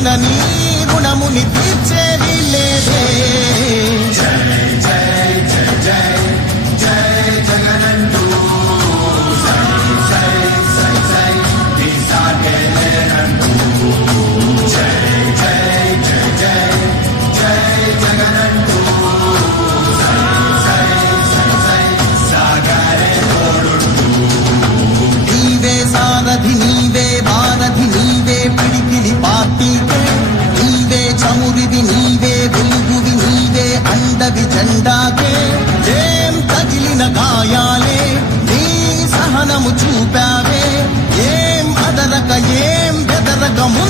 ఏమిచ్చిన నీ రుణముని సహనము చూపావే? ఏం అదరక ఏం బెదరక ముందు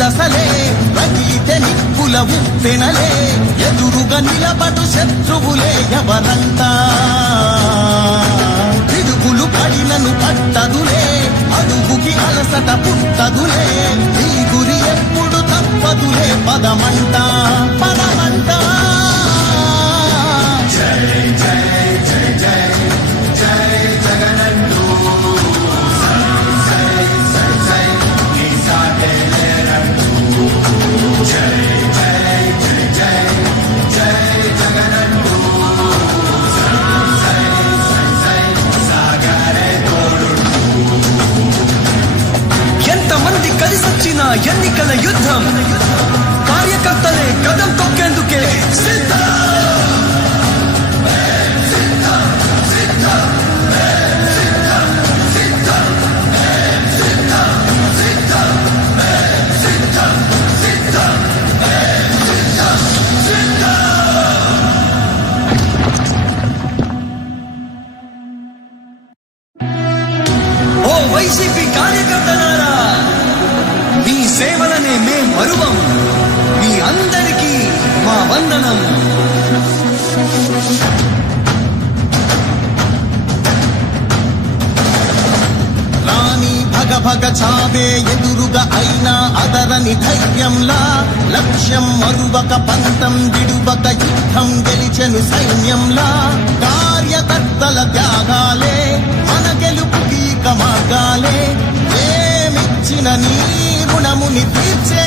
దశలే నీదసలే రగిలితే నిప్పుల ఎదురుగా నిలబడు శత్రువులే ఎవరంతా? పిడుగులు పడినను పట్టదులే అడుగుకి అలసట పుట్టదులే నీ గురి ఎప్పుడు తప్పదులే పదమంటా ప్రభగ చావే ఎదురుగా అయినా అదరని ధైర్యంలా లక్ష్యం మరువక పంతం విడువక యుద్ధం గెలిచెను సైన్యంలా కార్యకర్తల త్యాగాలే మన గెలుపు గీక మార్గాలే. ఏమిచ్చిన నీ రుణముని తీర్చే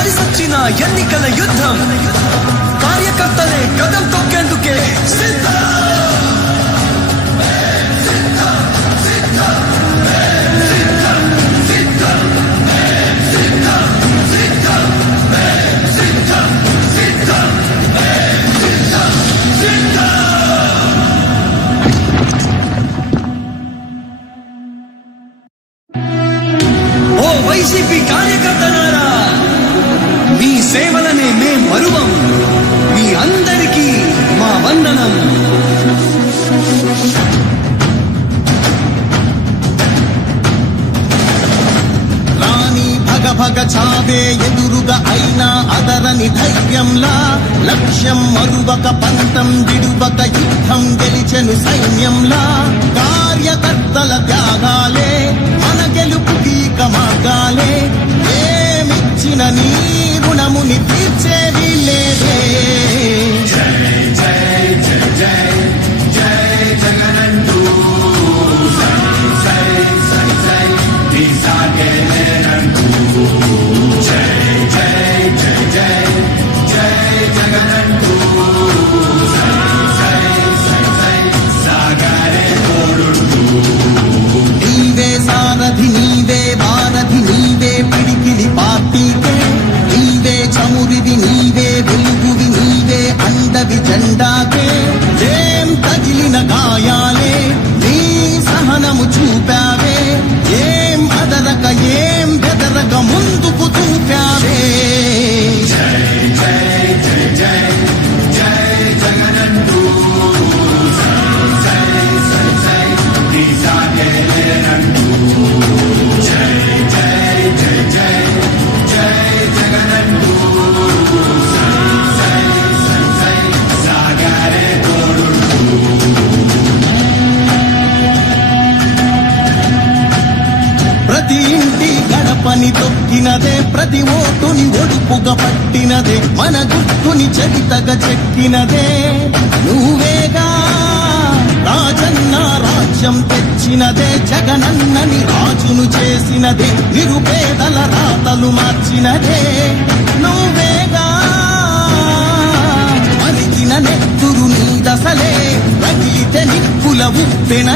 కలిసొచ్చిన ఎన్నికల యుద్ధం కార్యకర్తలే కదం తొక్కేందుకే సిద్ధం అదరని ధైర్యంలా లక్ష్యం మరువక పంతం విడువక యుద్ధం గెలిచెను సైన్యంలా. కార్యకర్తల త్యాగాలే మన గెలుపుకి గీక మార్గాలే. ఏమిచ్చిన నీ రుణముని తీర్చేది లేదే. ఒడుపుగా పట్టినదే మన గుర్తుని చరితగా చెక్కినదే. నువ్వేగా రాజన్న రాజ్యం తెచ్చినదే జగనన్నని రాజును చేసినదే నిరుపేదల రాతలు మార్చినదే. నువ్వేగా మరిగిన నెత్తురు నీ దశలే రగిలితే నిప్పుల ఉప్పెన